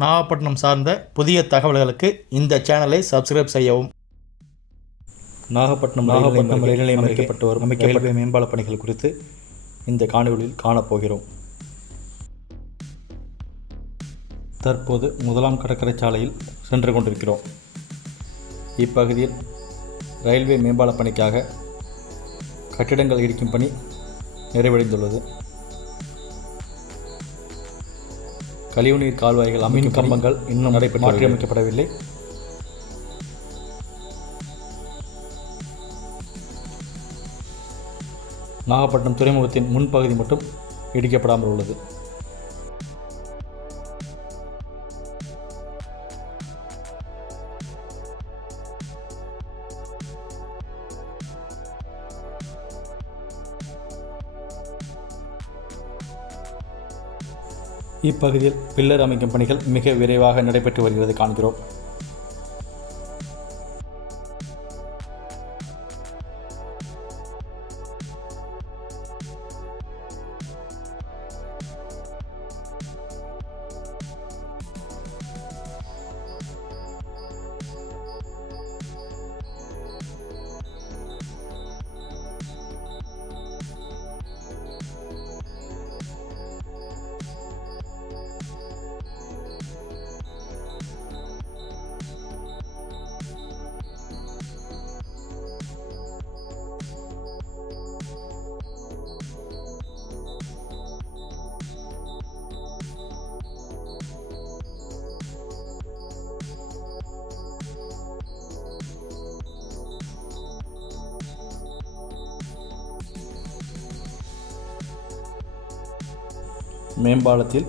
நாகப்பட்டினம் சார்ந்த புதிய தகவல்களுக்கு இந்த சேனலை சப்ஸ்கிரைப் செய்யவும். நாகப்பட்டினம் நாகப்பட்டினம் ரயில் நிலையம் அமைக்கப்பட்டு வரும் ரயில்வே மேம்பால பணிகள் குறித்து இந்த காணொலியில் காணப்போகிறோம். தற்போது முதலாம் கடற்கரை சாலையில் சென்று கொண்டிருக்கிறோம். இப்பகுதியில் ரயில்வே மேம்பால பணிக்காக கட்டிடங்கள் இடிக்கும் பணி நிறைவடைந்துள்ளது. கழிவுநீர் கால்வாய்கள் அமைக்கும் கம்பங்கள் இன்னும் நடைபெற்று மாற்றியமைக்கப்படவில்லை. நாகப்பட்டினம் துறைமுகத்தின் முன்பகுதி மட்டும் இடிக்கப்படாமல் உள்ளது. இப்பகுதியில் பில்லர் அமைக்கும் பணிகள் மிக விரைவாக நடைபெற்று வருகிறது காண்கிறோம். மேம்பாலத்தில்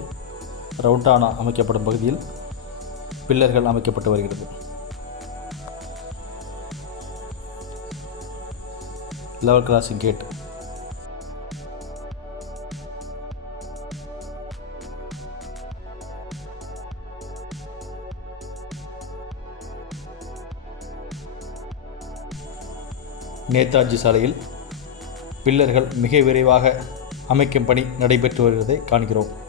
ரவுட்டானா அமைக்கப்படும் பகுதியில் பில்லர்கள் அமைக்கப்பட்டு வருகிறது. Level crossing gate. நேதாஜி சாலையில் பில்லர்கள் மிக விரைவாக அமைக்கும் பணி நடைபெற்று வருவதை காண்கிறோம்.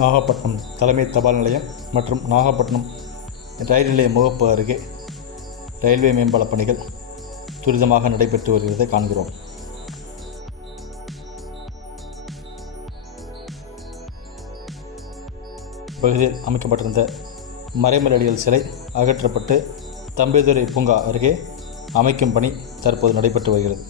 நாகப்பட்டினம் தலைமை தபால் நிலையம் மற்றும் நாகப்பட்டினம் ரயில் நிலைய முகப்பு அருகே ரயில்வே மேம்பால பணிகள் துரிதமாக நடைபெற்று வருகிறதை காண்கிறோம். பகுதியில் அமைக்கப்பட்டிருந்த மறைமலடிகள் சிலை அகற்றப்பட்டு தம்பிதுரை பூங்கா அருகே அமைக்கும் பணி தற்போது நடைபெற்று வருகிறது.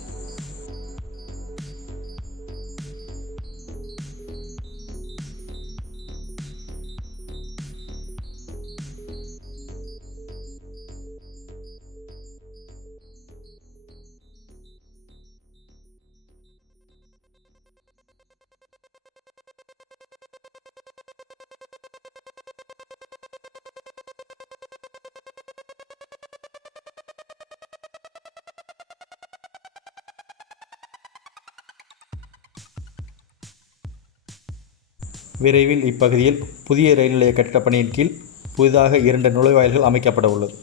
விரைவில் இப்பகுதியில் புதிய ரயில் நிலைய கட்டிடப் பணியின் கீழ் புதிதாக இரண்டு நுழைவாயில்கள் அமைக்கப்பட உள்ளது